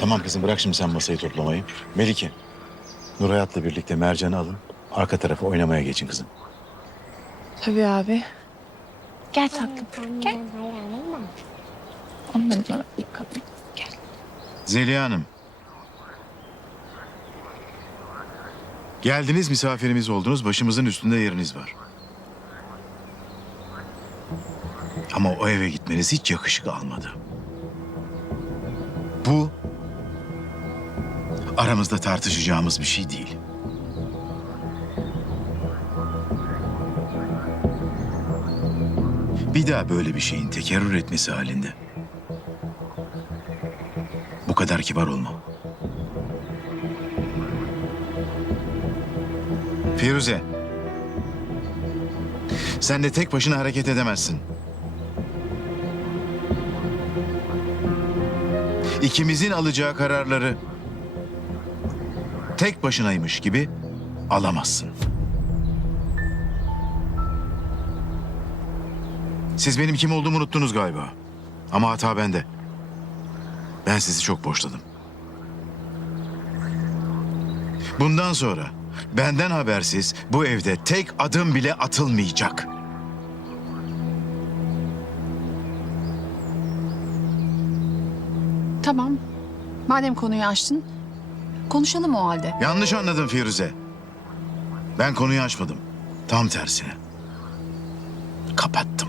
Tamam kızım bırak şimdi sen masayı toplamayı. Melike, Nurhayat'la birlikte Mercan'ı alın. Arka tarafa oynamaya geçin kızım. Tabii abi. Gel tatlım. Gel. Onları da yıkalım. Gel. Zeliha Hanım. Geldiniz misafirimiz oldunuz. Başımızın üstünde yeriniz var. Ama o eve gitmeniz hiç yakışık almadı. Bu aramızda tartışacağımız bir şey değil. Bir daha böyle bir şeyin tekerrür etmesi halinde bu kadar kibar olma. Firuze. Sen de tek başına hareket edemezsin. İkimizin alacağı kararları tek başınaymış gibi alamazsın. Siz benim kim olduğumu unuttunuz galiba. Ama hata bende. Ben sizi çok boşladım. Bundan sonra benden habersiz bu evde tek adım bile atılmayacak. Tamam. Madem konuyu açtın, konuşalım o halde. Yanlış anladın Firuze. Ben konuyu açmadım. Tam tersine. Kapattım.